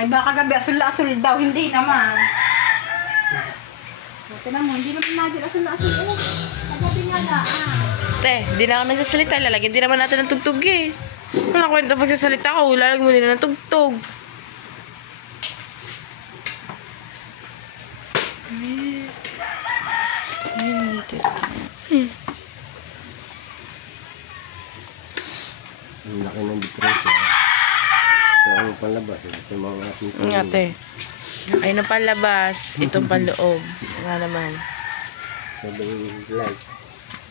Ay, baka gabi asul-asul daw. Hindi naman. Buti naman, hindi naman natin asul-asul. Kagabi nga na. Te, di na ako nagsasalita. Lalagyan din naman natin ng tugtog eh. Wala kwenta pagsasalita ko. Lalagyan mo din ng tugtog. Ang laki ng diferensya. Ito ang panlabas. Ito ang mga ating Nga, te. Ayun ang panlabas. Itong panloob. Nga naman. Sabi light.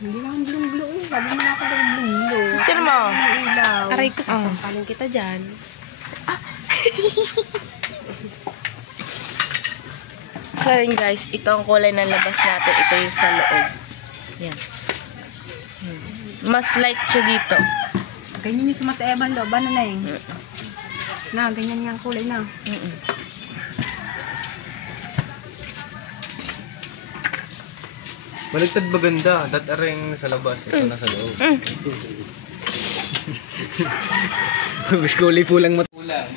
Hindi naman blue-blue eh. Sabi mo na ako daw blue-blue. Tignan mo. May ilaw. Aray ko, sasampalin kita dyan. So yun guys, ito ang kulay ng labas natin. Ito yung sa loob. Yan. Mas light siya dito. Ganyan yung mas eban loob. Ano na eh? Na, ganyan yung kulay na. Baligtad maganda. Dataring sa labas. Ito na sa loob. Guskuli po lang matulang.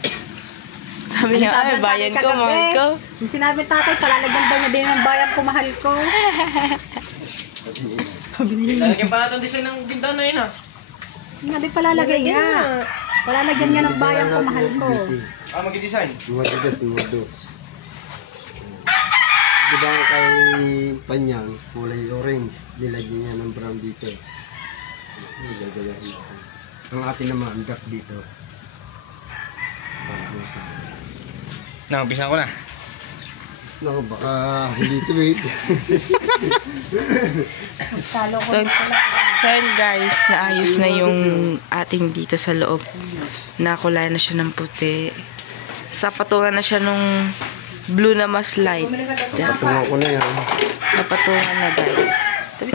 Sabi niya, ay, bayan ko, mahal ko. Yung sinabi tatay, palalagyan daw niya din ng bayan ko, mahal ko. Lalagyan pa natin design ng bintana yun ah. Nga din palalagay niya. Palalagyan niya ng bayan ko, mahal ko. Mag-design? Mga dos. Diba kay Panyang, kulay orange, nilagyan niya ng brown dito. Ang atin naman, dark dito. Umpisa ko na. Naku, baka hindi ito wait. So yun guys, naayos na yung ating dito sa loob. Nakulay na siya ng puti. Sapatungan na siya nung blue na mas light. Tunga ko na yan. Napatungan na guys. Tabi.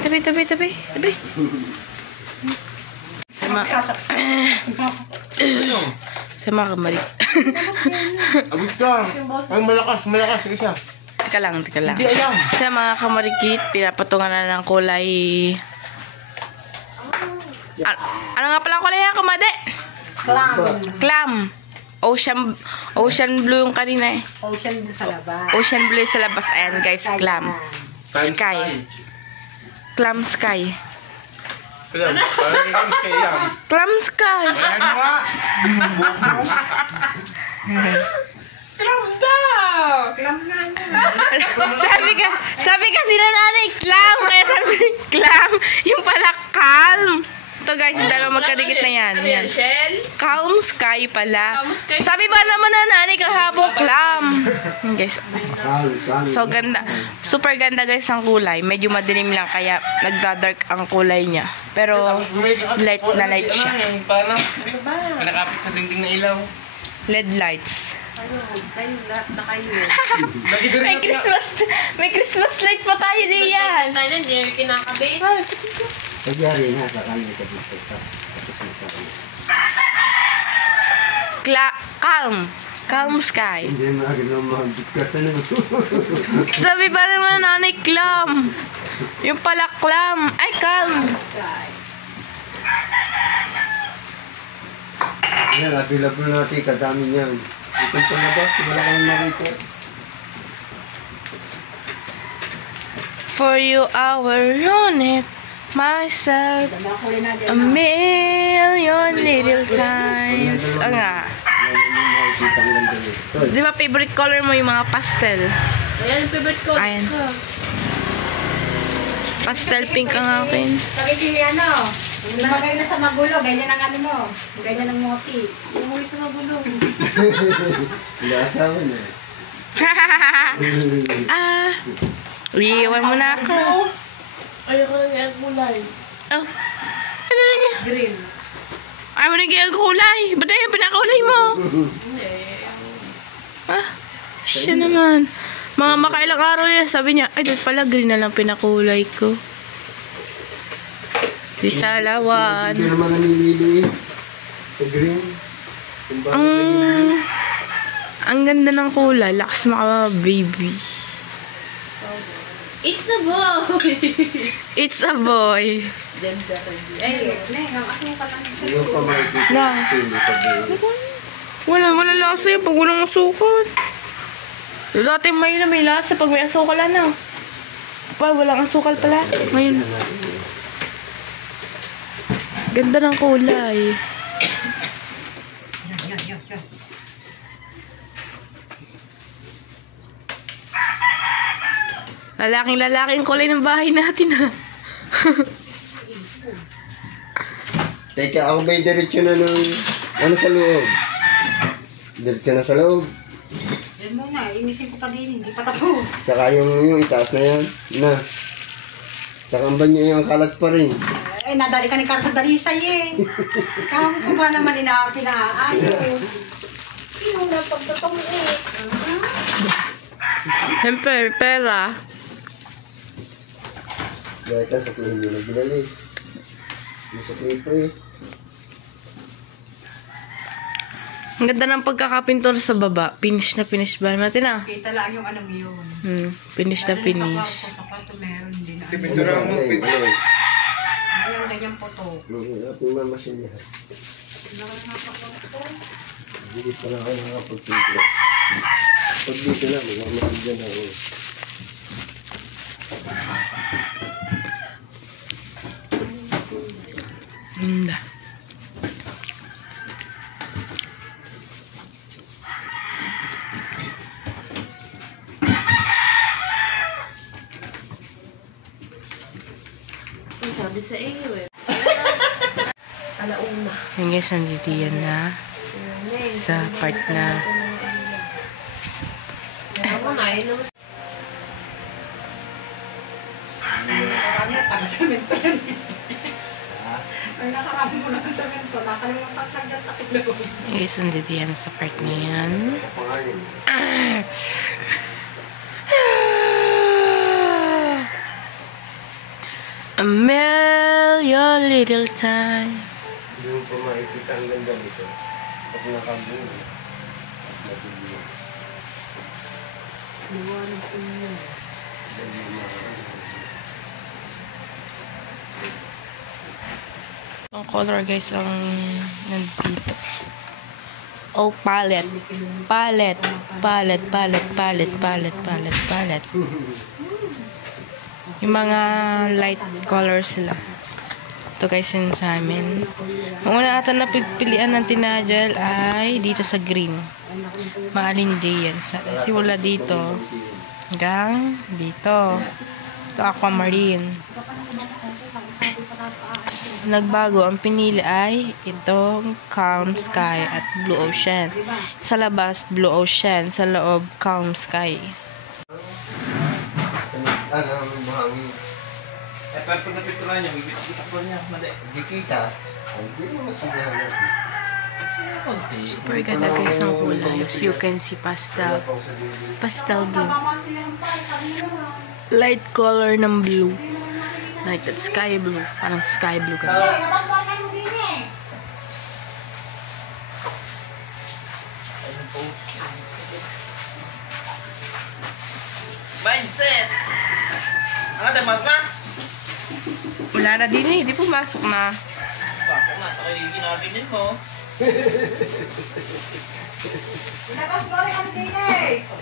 Sa mga kamalik. Abis ka. Ay, malakas. Sige siya. Tika lang. Hindi ayam. Sa mga kamarikit, pinapatungan na ng kulay. Ano nga pala ang kulay yan, kumade? Clam. Ocean blue yung kanina eh. Ocean blue sa labas. Ocean blue sa labas. Ayan guys, clam. Sky. Clam sky. Clam sky. Ayan mo nga. Clam daw. Clam nga sabi kasi na nanay, clam. Kaya sabi, clam. Yung pala calm. Ito guys, yung dalawa magkadikit na yan. Calm sky pala. Sabi ba naman na nanay kahapon, clam. Yan guys. So ganda. Super ganda guys ng kulay. Medyo madilim lang kaya nagda-dark ang kulay niya. Pero light na light siya. Paano? Nakapit sa dingding na ilaw. LED lights. Kayo lahat na kayo. May Christmas light pa tayo diyan. Tayo na, hindi kinakabit. Pagyari nga sa kanya sa dito. Tapos na tayo. Calm sky. Hindi na mag-bigkas na naman. Sabi ba naman na nanay, clam. Yung pala clam. Ay, calm. Yan, available natin. Kadami niyan. Itong palabas, wala kang makita. For you, I will run it myself a million little times. Nga. Di ba favorite color mo yung mga pastel? Ayan, favorite color. Ayan. Pastel pink ang akin. Pakikili ano? Lumagay na sa magulo. Ganyan ang ano mo. Ganyan ang moti. Umuwi sa magulo. Hindi asawa na. Iiwan mo na ako. Ayoko lang yan kulay. Oh. Ano na niya? Green. Ayaw mo na kaya kulay. Ba't yung pinakulay mo? Hindi. Siya naman. Mga makailang araw niya, sabi niya, ay, doon pala green na lang pinakulay ko. Di salawan. Hindi naman nanilili eh. Sa green. Ang ganda ng kulay. Lakas maka baby. It's a boy! It's a boy. Hindi pa makikita. Sino pa ba? Wala lasa yan pag walang asukal. Dati may lasa pag may asukal ano. Pa, walang asukal pala. Ngayon. Ganda ng kulay. Lalaking kulay ng bahay natin ha. Teka, ako ba'y diretso na ng ano sa loob? Diretso na sa loob. Yan muna, inisin ko pa din, hindi pa tapos. Tsaka yung itaas na yan. Na. Tsaka ang banyo yung kalat pa rin. Nadali ka ni Carter Dalisay eh. Kamo ko ba naman pinaayos? Sino na pagtatong eh? Siyempre, pera. Dahil kan sa kuhin nyo na binali. Yung sa klito eh. Ang ganda ng pagkakapintor sa baba. Finish na finish ba? Natin na. Kita lang yung anong yun. Finish na finish. Sa kwarto meron din. Pintura mo. Ayang ganyang puto. Ating mamasilyahan. Hindi pa lang kayo nakapagpintura. Pag dito na, mamasilyan na ako. Ganda. Sabi sa iyo eh. Alauna. Yung guys, nandito yan na sa part na Ako na, yun naman. Marami at taga-semento yan. Ay nakarami mo na sa semento. Nakalimutan ka dyan sa kilo. yung guys, nandito yan sa part na yan. Pangalan. A million little time. Hindi mo pa makikita ang ganda dito. Pag nakabuo. Nabubuo. Liwanag ko yun. Ang color guys ang nandito. Oh, palette. Palette. Palette, palette, palette, palette, palette, palette. Yung mga light colors sila. Ito guys yun sa amin. Ang una ata na pagpilian ng tinadjal ay dito sa green. Maalindi yan. Simula dito hanggang dito. Ito aquamarine. Nagbago. Ang pinili ay itong calm sky at blue ocean. Sa labas, blue ocean. Sa loob, calm sky. Ang buhangin. Eh, pero pag napintura niya, bibit-bitak ko niya. Mali. Hindi kita. Hindi mo masugahan natin. Super ganda guys ang kulay. As you can see, pastel. Pastel blue. Light color ng blue. Like that sky blue. Parang sky blue ganun. Mindset! Ano tayo, mas na? Wala na din eh. Di pumasok na. Sako nga, ito kayo ginaginin mo.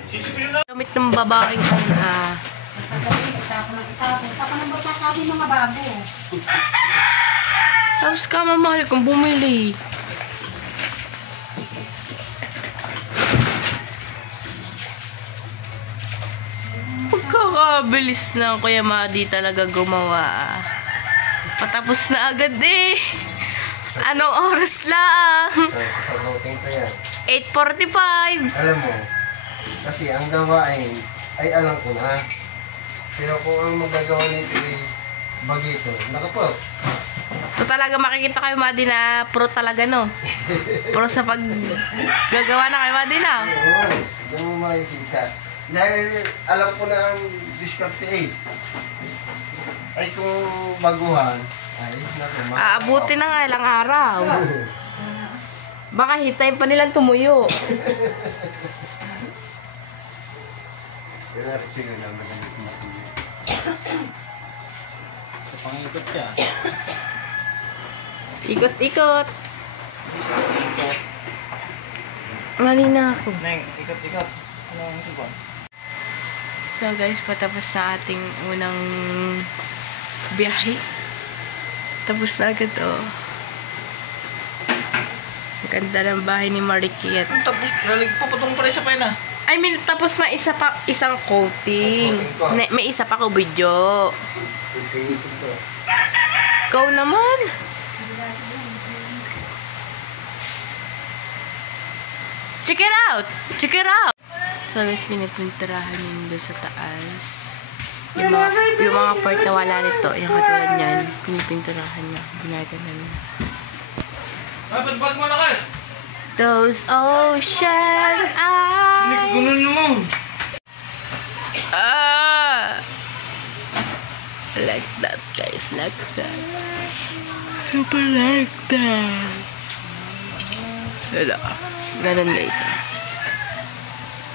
Sisipin na. Gamit ng babaeng mga babo. Tapos ka mamahal kung bumili. Pagkakabilis na Kuya Madi talaga gumawa. Patapos na agad eh. Anong oras lang? Sa voting pa yan. 8:45. Alam mo, kasi ang gawain ay alam ko na. Pero kung ang magagawa nito ay bagito, nakapot. Ito talaga makikita kayo Madi na pro talaga no. Pro sa paggagawa na kayo Madi na. Oo, hindi mo makikita. Dahil alam ko na ang diskarte eh. Ay kung baguhan, ay naku, Aabuti na nga ilang araw. Baka hitayin pa nilang tumuyo. Kaya tingnan naman ang tumatili. Sa pangikot siya. Ikot-ikot. Mali na ako. Neng, ikat-ikat. Anong suban? So guys, patapos na ating unang biyahe. Tapos na agad oh. Ang ganda ng bahay ni Marikit. Tapos, papatong pala sa pena. I mean, tapos na isang coating. May isa pa ko video. Ikaw naman. Check it out! Check it out! So guys, pinipinturahan yun doon sa taas. Yung mga part na wala nito, yung katulad niyan, pinipinturahan niya. Ginagana niya. Ay, ba't mo na kayo? Those ocean Hindi eyes. ko ganun naman. Like that, guys. Like that. Super like that. Wala. Ganun, guys.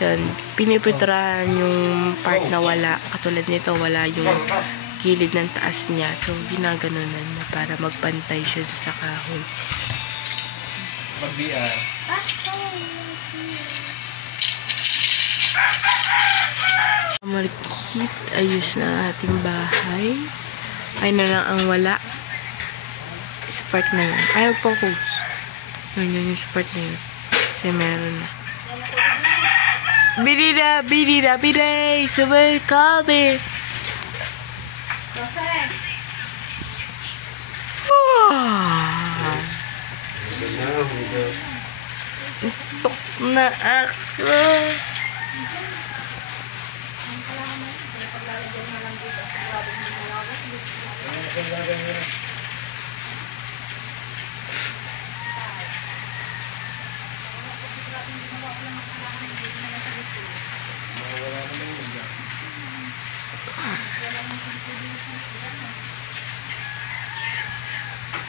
Yan. Pinipinturahan yung part na wala. Katulad nito, wala yung gilid ng taas niya. So, ginaganunan na para magpantay siya sa kahoy. Mag-BR. Marikit, ayos na ating bahay. Ay na lang ang wala. Sa part na yun. Ayaw po ko. Yun yung sa part na yun. Kasi meron na. Bidida, biday! Sabay kami! Tok na ako.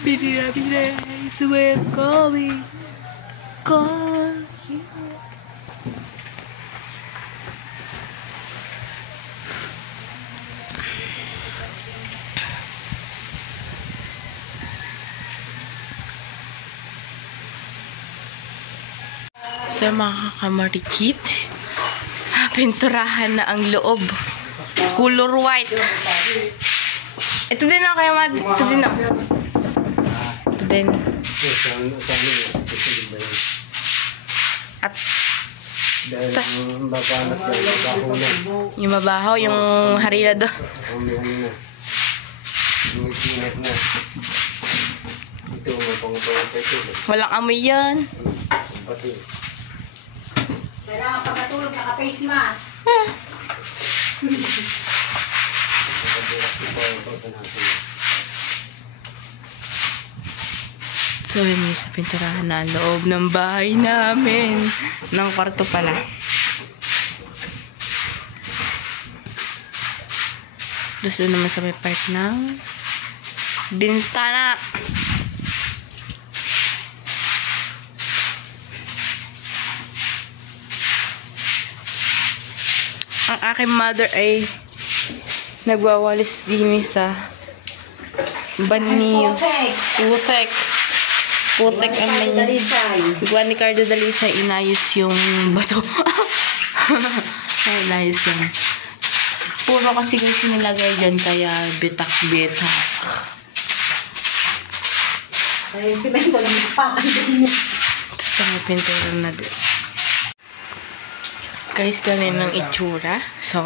Bidida, biday! Sabay kami! So mga kakamarikit, pinturahan na ang loob. Color white. Ito din ako kayo, Mad. Ito din ako. Ito din. At dahil babanat yung mabaho na. yung mabaho, yung harina do. Yung isinit na. Ito, mapang-pang pa ito. Walang amoy yan. Pati. Kailangan pagkatulog, naka-face mask. So, yun yung sa pinturahan na ang loob ng bahay namin. Ng kwarto pala. Gusto naman sa may part ng bintana. Ang aking mother ay nagwawalis din sa banyo. Putek ang may iguan ni Cardo Dalisay, inayos yung bato. Ay, inayos yung puro kasi gusto nilagay dyan, kaya bitak-bitak. Ay, simento lang pa. Tapos may pintura na din. Guys, ganun ang itsura. So,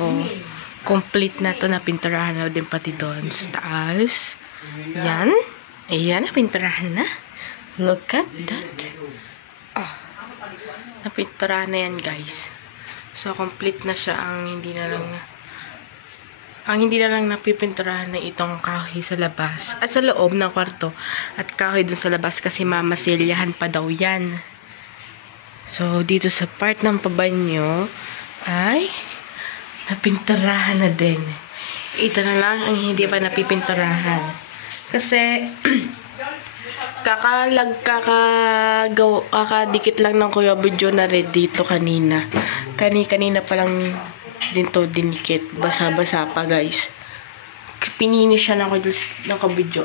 complete na to, napinturahan na din pati doon sa taas. Yan. Ayan, napinturahan na. Look at that. Oh. Napinturahan na yan, guys. So, complete na siya. Ang hindi na lang napipinturahan na itong kahoy sa labas. At sa loob ng kwarto. At kahoy dun sa labas kasi mamasilyahan pa daw yan. So, dito sa part ng pabanyo ay napinturahan na din. Ito na lang ang hindi pa napipinturahan. Kasi kakadikit lang ng Kuya Budyo na red dito kanina. Kanina pa lang din to dinikit. Basa-basa pa, guys. Pinini siya ng kabudyo.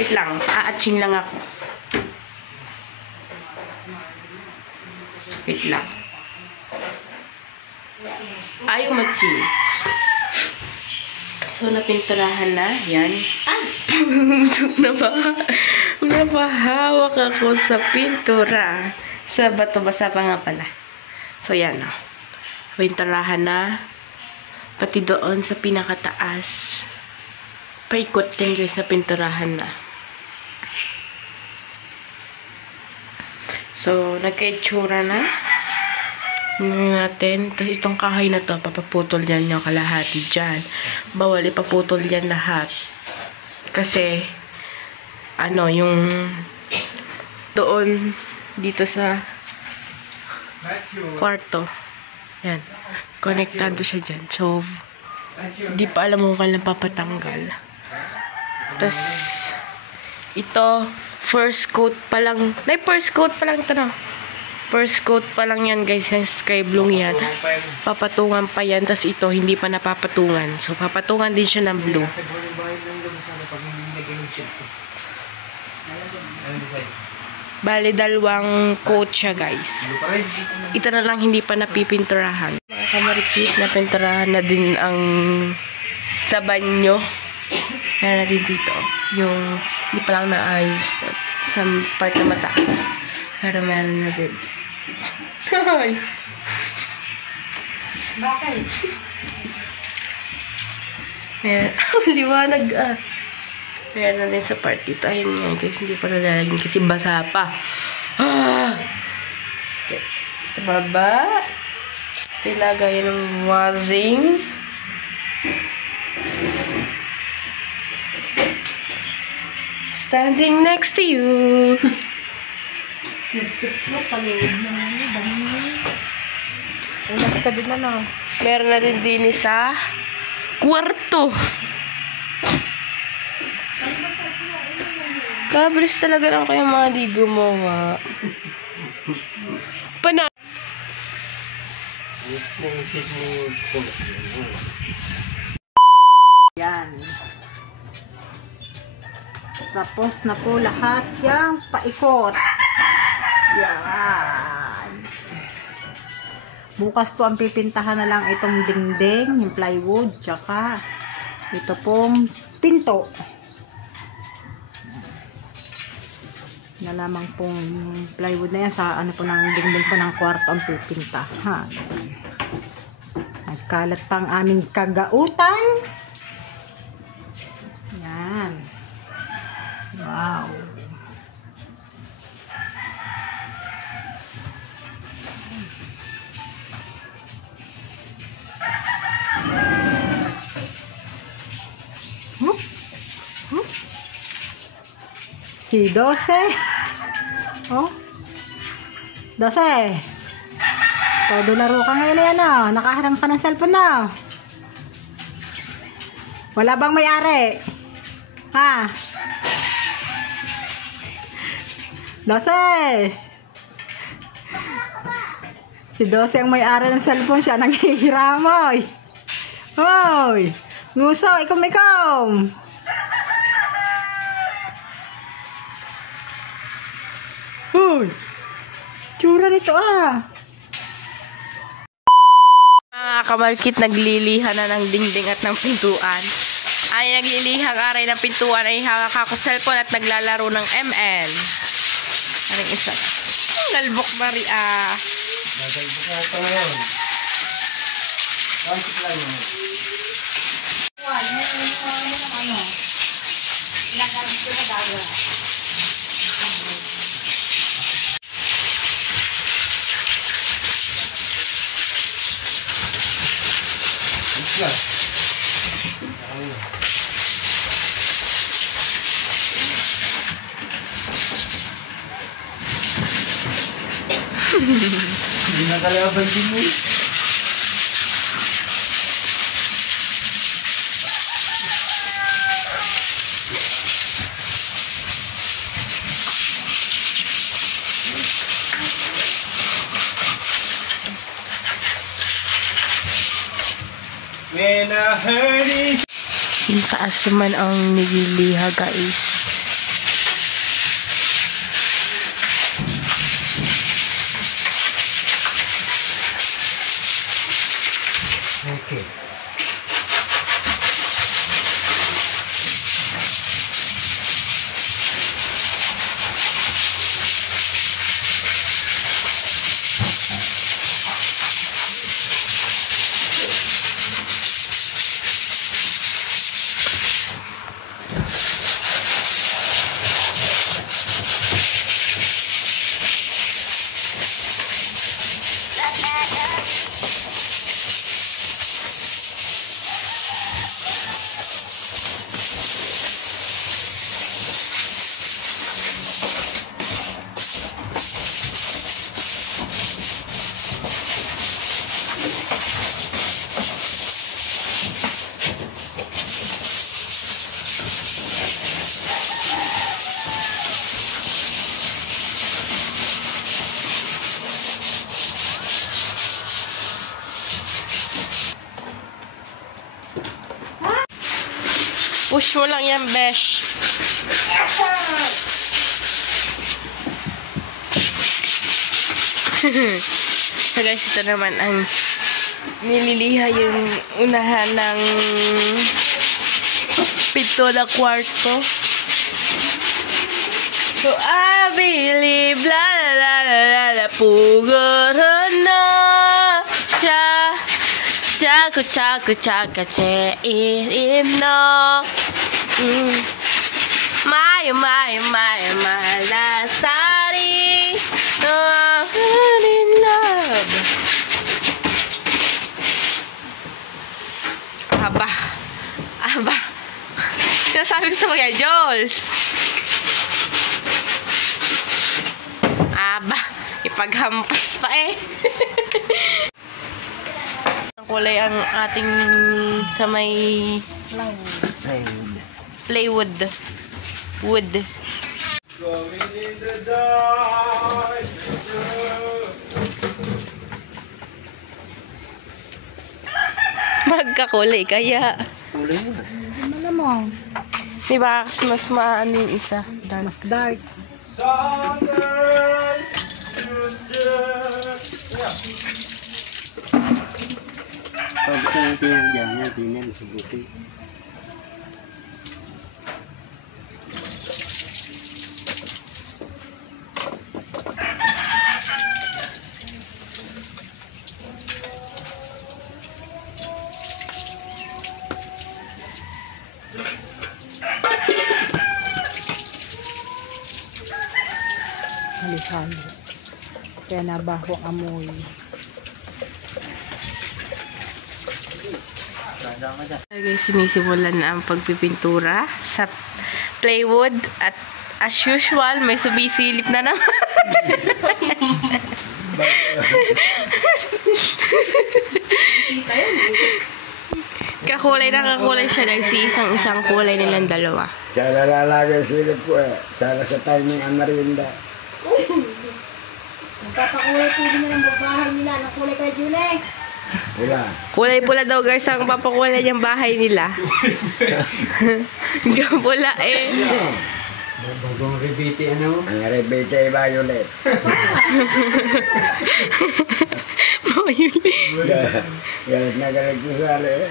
Wait lang. Aaching lang ako. Wait lang. Ayaw mag-chill. So, napinturahan na. Yan. Ay! Napahawak ako sa pintura. Sa bato, basa pa nga pala. So, yan o. Pinturahan na. Pati doon sa pinakataas. Paikot yan guys sa pinturahan na. So, nagka-itsura na. Natin. Tapos itong kahoy na to, papaputol yan yung kalahati dyan. Bawal ipaputol yan lahat. Kasi, ano, yung doon, dito sa kwarto. Yan. Konektado siya dyan. So, di pa alam mo kailan papatanggal. Tapos, ito, first coat pa lang. First coat pa lang ito, no? First coat pa lang yan, guys. Yung sky blue yan. Papatungan pa yan. Tapos ito, hindi pa napapatungan. So, papatungan din siya ng blue. Bali, dalawang coat siya, guys. Ito na lang hindi pa napipinturahan. Mga kamarikit, napinturahan na din ang sa banyo. Meron na din dito. Yung, hindi pa lang naayos. Sa part na mataas. Pero meron na din. Hoy! Bakit? Liwanag ah. Meron na din sa part dito. Ayun nga guys, hindi pa nalalagyan kasi basa pa. Ah! Okay. Sa baba. Ilagay ng wazing. Standing next to you. Ulas ka din na, no? Meron na din din sa kwarto. Kabilis talaga lang kayo mga di gumawa. Yan. Tapos na po lahat yung paikot. Yan. Bukas po ang pipintahan na lang itong dingding, yung plywood, tsaka ito pong pinto. Na lamang pong plywood na yan sa ano po ng dingding po ng kwarto ang pipintahan. Nagkalat pang aming kagautan. Yan. Wow. Si 12. Oh. 12. Todo laro ka ngayon yan, oh. Nakaharap ka ng cellphone na. Wala bang may-ari? Ha? 12. Si 12 ang may-ari ng cellphone, siya nanghihiramoy. Hoy! Nguso, ikom-ikom. Hoy! Tsura nito ah. Mga kamarkit, naglilihan na ng dingding at ng pintuan. Ay, naglilihang aray ng pintuan ay hawak ako cellphone at naglalaro ng ML. Aring isa. Galbok bari ah. Nagalbok na ito ngayon. Kansip lang yun. Ilagay ko na daw. Yeah. Hindi na kalaban din mo. When I heard it. Yung taas naman ang nililiha, guys. Push mo lang yan, besh. So guys, ito naman ang nililiha yung unahan ng pinto na kwarto. So I believe la la la la la la pugaro na cha chaku chaku chaka che in no my lasari in love. Aba sinasabi ko sa Kuya Jules. Aba, ipaghampas pa eh. Ang kulay ang ating sa may plywood. Wood. Magkakulay kaya. Kulay mo. Malamang. Diba kasi mas maano yung isa. Mas dark. Pag ka lang siya dyan, pinan sa buti. Hali-hali. Kaya nabaho ang amoy. Guys, sinisimulan na ang pagpipintura sa plywood at as usual, may sumisilip na naman. Kakulay na kakulay siya guys. Isang kulay nilang dalawa. Siya nalalagay silip ko eh. Sana sa timing ang merinda. Nagpapakulay po din na ng bahay nila. Nakulay kay Julie. Wala. Kulay pula daw guys ang papakulay niyang bahay nila. Pula eh. Bagong rebate ano? Ang rebate ay violet. Galit na galit ko sa ali.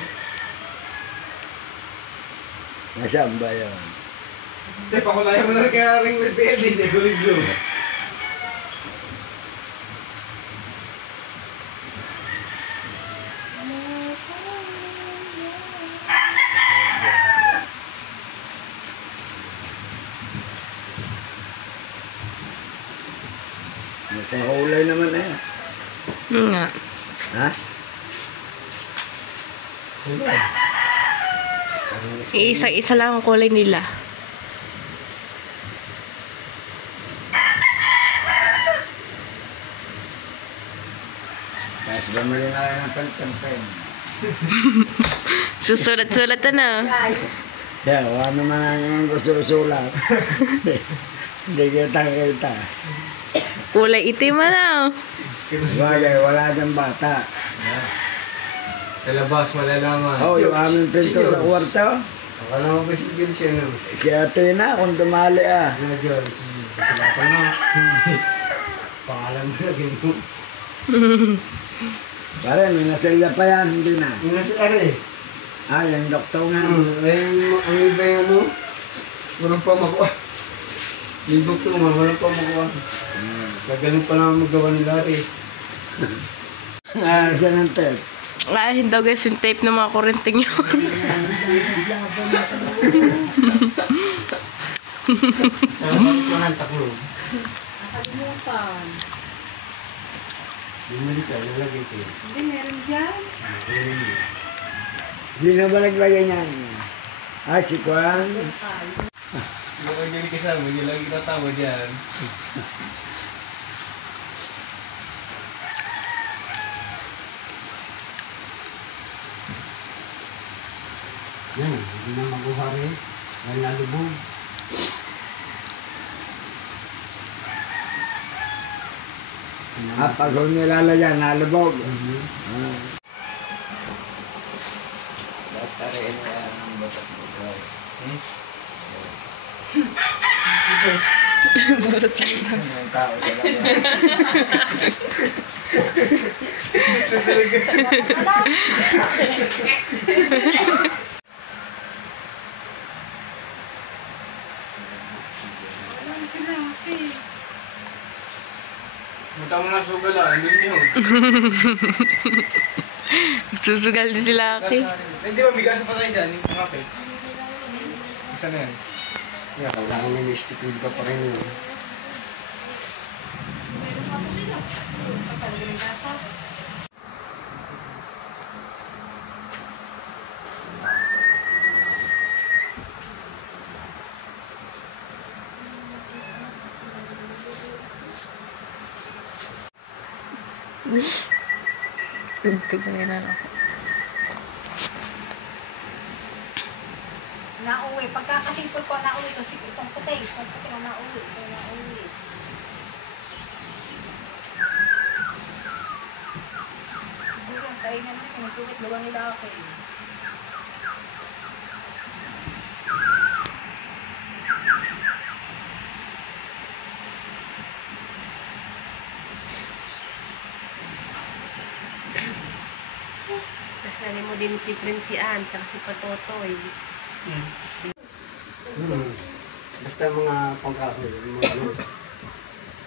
Nasaan ba yun? Hindi, pakulayan mo na rin kaya ring rebate. Hindi ko rin blue. Nakahulay naman na yan. Nga. Ha? Isa-isa lang ang kulay nila. Tapos bumili na lang ng palitan-pen. Susulat-sulat na. Kaya, wala naman ang gusto sulat. Hindi kita. Kulay itim na. Bagay, wala dyan bata. Sa labas, malalaman. Oh, yung aming pinto sa kwarto. Akala mo ba si Jules yan? Si Athena, kung tumali ah. Ano Jules? Sila pa na. Pangalan mo na gano'n. Pare, may nasilya pa yan, hindi na. Yung nasa eh. Ah, yung doktor nga. Ang iba yung ano, walang pa makuha. Yung doktor nga, walang pa makuha. Gagaling pa naman magawa ni Larry. Ah, yan ang tape. Hindi daw guys yung tape ng mga kurenting yun. Saan ko ng taklo? Nakalimutan. Bumili ka, nalagay ko. Hindi, meron dyan. Hindi na ba naglagay niyan? Ah, si Kwan. Hindi ko dyan kasama, hindi lagi tatawa dyan. Yan, hindi na mabuhari. Yan lalubog. Pag nilalagyan, nalubog. Batarin na ang batas mo. Ang tao talaga. Punta mo na sugal ah, hindi niyo. Susugal din sila, Aki. Hindi ba, bigas pa tayo dyan, yung kape. Isa na yan. Yeah, kailangan nyo mystic ka pa rin yun. Tugtog na yun ako. Nauwi. Pagkakasipol ko, nauwi ko. Sige, itong puti. Itong puti ko nauwi. Ito nauwi. Bukan, tayo nga naman. Sinusulit lugar nila ako eh. Kasali mo din si Prince Ann, tsaka si Patotoy. Basta mga pag-ahol, mga ano,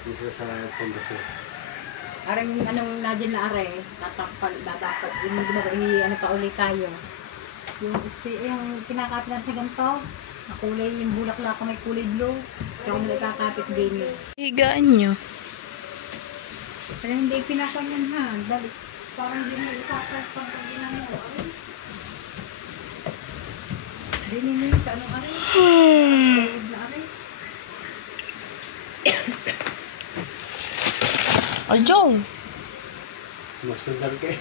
isa sa pambasyo. Arang anong nadyan na are, dapat yung ano pa ulit tayo. Yung kinakapit natin sa ganito, na kulay, yung bulaklak may kulay blue, kaya kung nakakapit din eh. Higaan nyo. Pero hindi pinakanyan ha, dahil parang hindi mo ikakapit pang pag-inan mo. Hindi mo sa anong are, kulay na are. Ayaw! Masundal ka eh.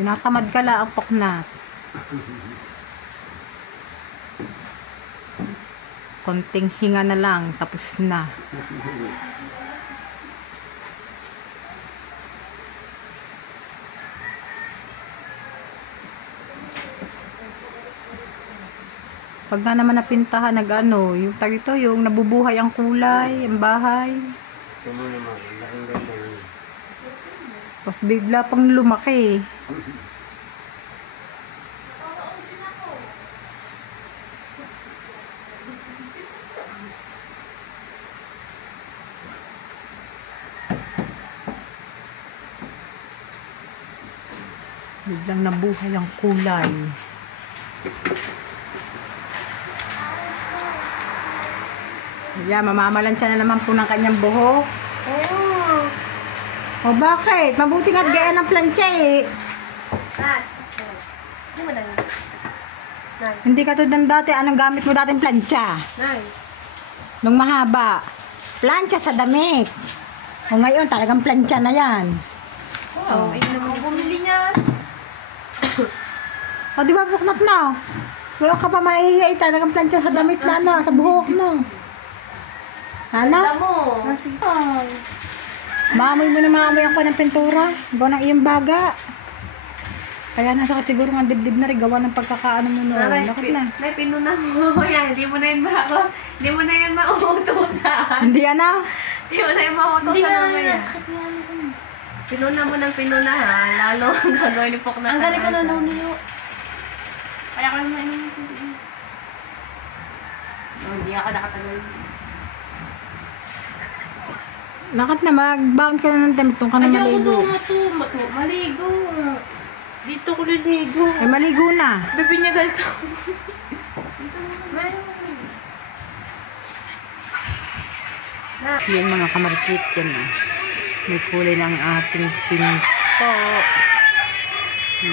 Tinatamad ka lang ang paknat. Konting hinga na lang, tapos na. Pag na naman napintahan, nag-ano, yung tagito, yung nabubuhay ang kulay, ang bahay. Ito mo naman, laking ganda na yun. Tapos bigla pang lumaki. Biglang nabuhay ang kulay. Yeah, mamamalansya na naman po ng kanyang buhok. Oh. O bakit? Mabuti nga't gaya ng plancha eh. Hindi mo dali. Nay. Hindi ka tulad ng dati. Anong gamit mo dating plancha? Nay. Nung mahaba. Plancha sa damit. O ngayon talagang plancha na yan. Wow, ayun naman bumili niya. O di ba buknat na? Ngayon ka pa mahihiya talagang plancha sa damit na na. Sa buhok na. Ano? mo. Maamoy mo na maamoy ako ng pintura. Gawa ng iyong baga. Kaya nasa siguro nga dibdib na rin. Gawa ng pagkakaano mo noon. Bakit na? Nay, pinuna mo. Yan, hindi mo na yun hindi mo na yan mauutusan. Hindi ano? Hindi mo na yan mauutusan ng ganyan. Pinuna mo ng pinuna ha. Lalo ang gagawin ni Pok na. Ang galing ka na niyo. Kaya ka naman yung hindi ako nakatagal. Bakit na? Mag-bound ka na ng temptong ka na maligo. Maligo. Dito ko liligo. Eh, maligo na. Bibinyagal ka. Yan mga kamarkit yan. May kulay ng ating pinto.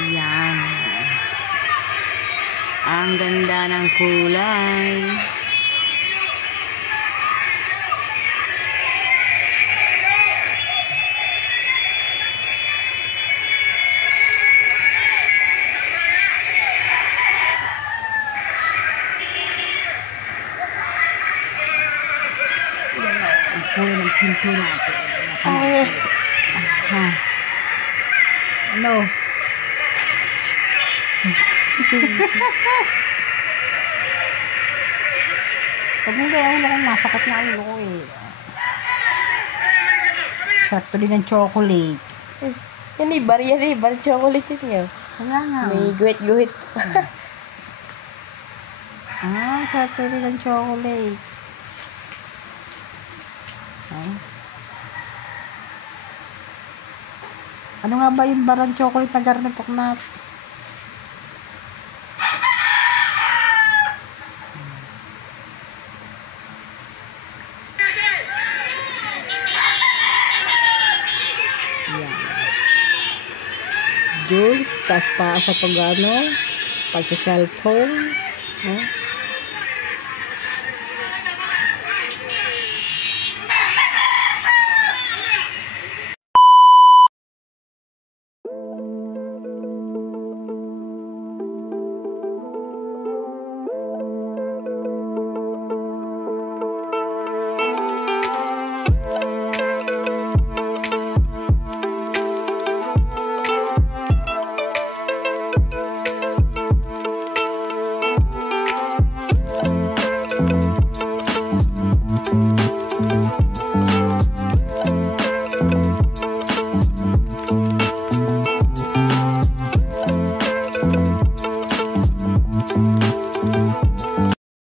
Yan. Ang ganda ng kulay. Hinto natin. Ay. Ha? Ano? Pag mo kaya ulo kong masakit na ulo ko eh. Sarap din ng chocolate. Yan eh, bar chocolate yun yun. Kaya nga. May guhit-guhit. Sarap din ng chocolate. Ano nga ba yung barang chocolate na garne poknat? Jules, taas pa sa pag-ano, pag-cellphone,